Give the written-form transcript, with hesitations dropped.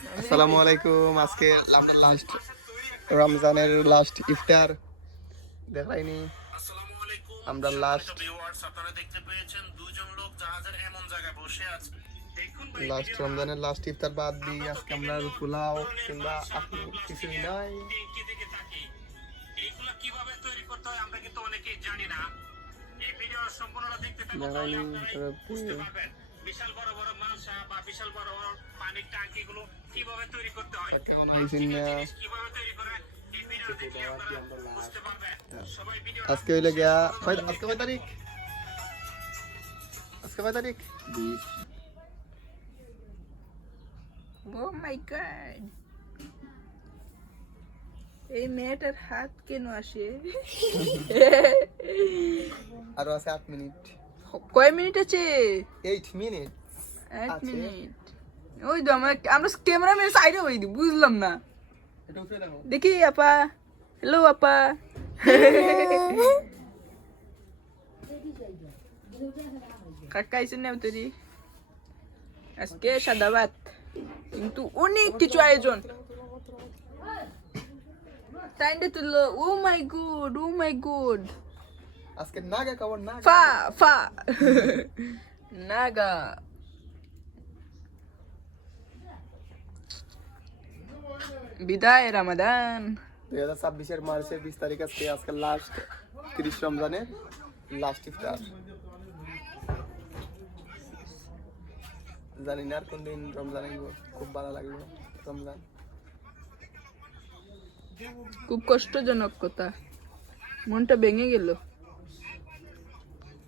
আসসালামু আলাইকুম। আজকে আমরা লাস্ট রমজানের লাস্ট ইফতার দেখাইনি। আমরা লাস্ট রমজানের লাস্ট ইফতার বাদ দিই আজকে আমরা পোলাও কিংবা কিছুই নাই। বিশাল বড় বড় মালসা বা বিশাল বড় বড় পানির ট্যাঙ্কি গুলো কিভাবে তৈরি করতে হয়, কিভাবে তৈরি করে এই ভিডিও দেখলে আপনারা বুঝতে পারবেন। সবাই ভিডিও আজকে হইলে গিয়া আজকে কয় তারিখ? আজকে কয় তারিখ? 20। ও মাই গড, এই মেয়েটার হাত কেন আসে? আরো আছে 8 মিনিট। কয় মিনিট আছে? 8 মিনিট। 8 মিনিট। ওই তো আমরা ক্যামেরাম্যান সাইডে হই দি, বুঝলাম না। এটা উঠে দেখো। দেখি আপা। হ্যালো আপা। কাকা আইসেন না তৈরি আজকে সাদা ভাত, কিন্তু অনেক কিছু আয়োজন। টাইমটা তুললো। ও মাই গড, ও মাই গড। আজকে নাগা খবর না। ফা ফা নাগা। বিদায় রমাদান। 2026 মার্চের 20 তারিখ আজকে লাস্ট 30 রমজানের লাস্ট ইফতার। জানি না আর কোন দিন রমজান আসবো। খুব ভালো লাগলো রমজান। খুব কষ্টজনক কথা, মনটা ভেঙে গেল।